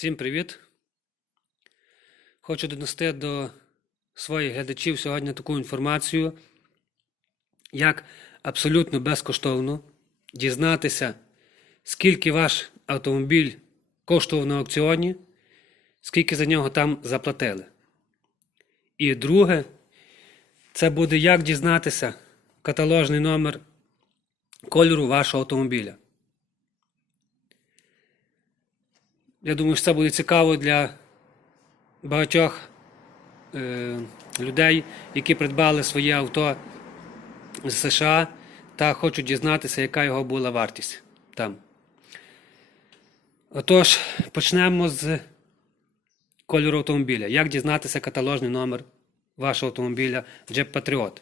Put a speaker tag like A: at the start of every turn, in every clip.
A: Всім привіт! Хочу донести до своїх глядачів сьогодні таку інформацію, як абсолютно безкоштовно дізнатися, скільки ваш автомобіль коштував на аукціоні, скільки за нього там заплатили. І друге, це буде як дізнатися каталожний номер кольору вашого автомобіля. Я думаю, що це буде цікаво для багатьох е, людей, які придбали своє авто з США та хочуть дізнатися, яка його була вартість там. Отож, почнемо з кольору автомобіля. Як дізнатися каталожний номер вашого автомобіля Jeep Patriot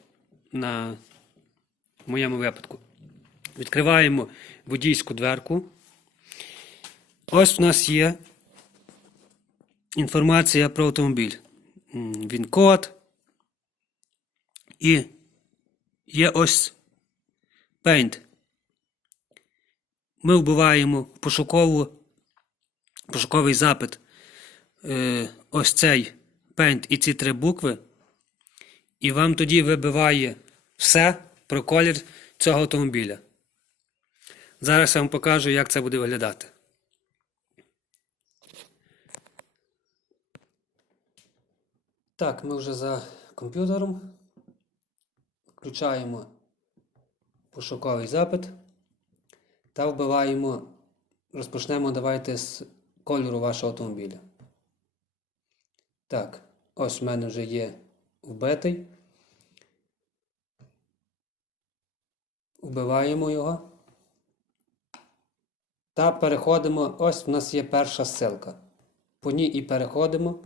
A: на моєму випадку? Відкриваємо водійську дверку. Ось в нас є інформація про автомобіль. Він код. І є ось Paint. Ми вбиваємо пошукову, пошуковий запит е, ось цей Paint і ці три букви. І вам тоді вибиває все про колір цього автомобіля. Зараз я вам покажу, як це буде виглядати. Так, ми вже за комп'ютером. Включаємо пошуковий запит та вбиваємо. Розпочнемо давайте з кольору вашого автомобіля. Так, ось в мене вже є вбитий. Вбиваємо його. Та переходимо. Ось в нас є перша ссылка. По ній і переходимо.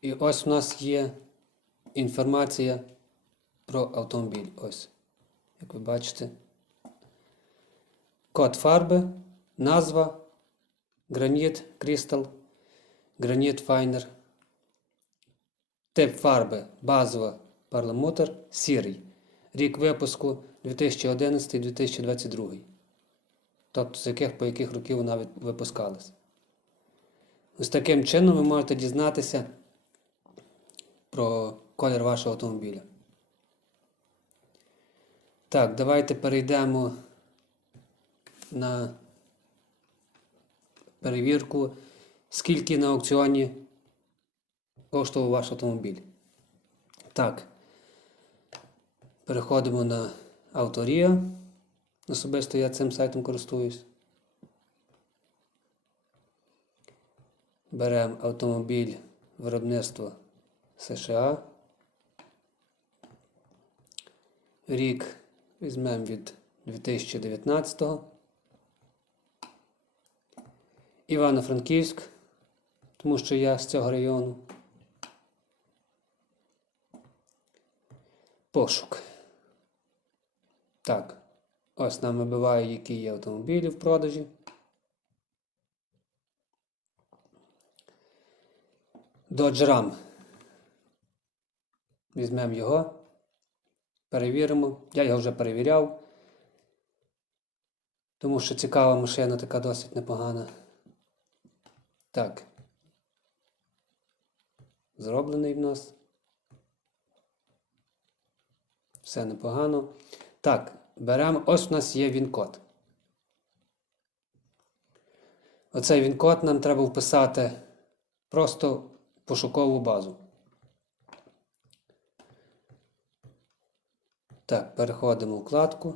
A: І ось в нас є інформація про автомобіль. Ось, як ви бачите. Код фарби, назва, граніт Crystal, граніт Finer. Тип фарби базова парламутр сірий. Рік випуску 2011-2022. Тобто з яких по яких років вона випускалась. Ось таким чином ви можете дізнатися про колір вашого автомобіля. Так, давайте перейдемо на перевірку, скільки на аукціоні коштував ваш автомобіль. Так. Переходимо на Авторія. Особисто я цим сайтом користуюсь. Беремо автомобіль виробництва США. Рік візьмемо від 2019. го Івано-Франківськ, тому що я з цього району. Пошук. Так. Ось нам вибиває, які є автомобілі в продажі. Dodge Ram. Візьмемо його. Перевіримо. Я його вже перевіряв. Тому що цікава машина така досить непогана. Так. Зроблений в нас. Все непогано. Так, беремо. Ось у нас є він-код. Оцей він-код нам треба вписати просто в пошукову базу. Так, переходимо в вкладку.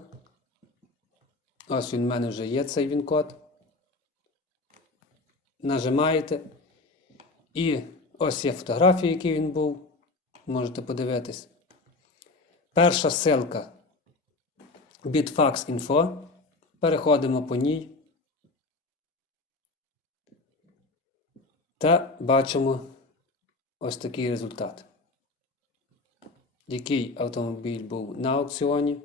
A: Ось він в мене вже є цей він-код. Нажимаєте. І ось є фотографія, який він був. Можете подивитись. Перша ссылка Bitfax Info. Переходимо по ній. Та бачимо ось такий результат. Який автомобіль був на аукціоні,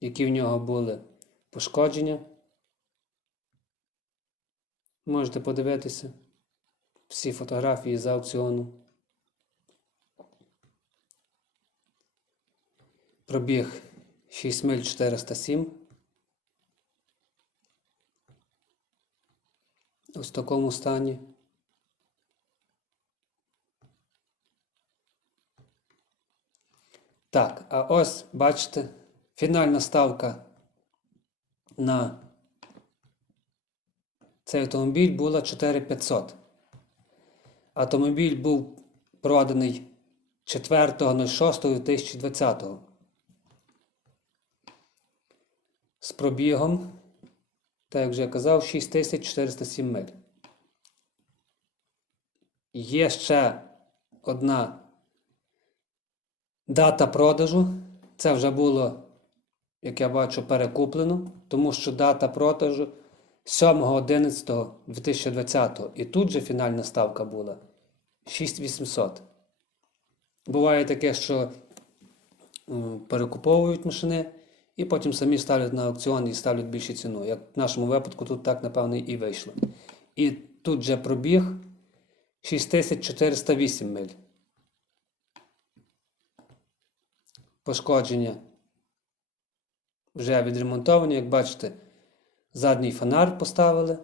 A: які в нього були пошкодження. Можете подивитися всі фотографії з аукціону. Пробіг 6 миль 407. Ось в такому стані. Так, а ось, бачите, фінальна ставка на цей автомобіль була 4500. Автомобіль був проданий 4.06.2020 з пробігом, так як вже я казав, 6407 миль. Є ще одна дата продажу. Це вже було, як я бачу, перекуплено, тому що дата продажу 7.11.2020. І тут же фінальна ставка була 6800. Буває таке, що перекуповують машини і потім самі ставлять на аукціон і ставлять більшу ціну. Як в нашому випадку тут так, напевно, і вийшло. І тут же пробіг 6408 миль. Пошкодження вже відремонтовані, як бачите, задній фонар поставили.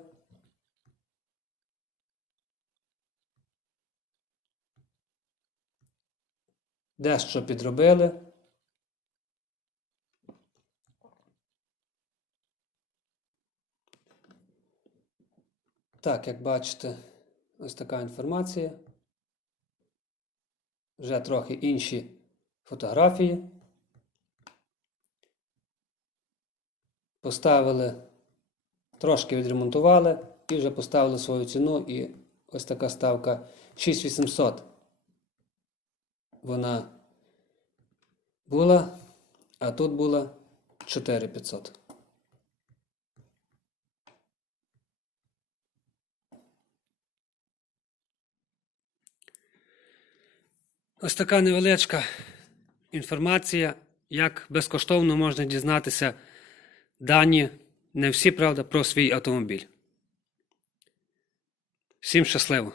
A: Дещо підробили. Так, як бачите, ось така інформація. Вже трохи інші фотографії. Поставили, трошки відремонтували і вже поставили свою ціну. І ось така ставка 6800. Вона була, а тут була 4500. Ось така невеличка інформація, як безкоштовно можна дізнатися дані, не всі, правда, про свій автомобіль. Всім щасливо!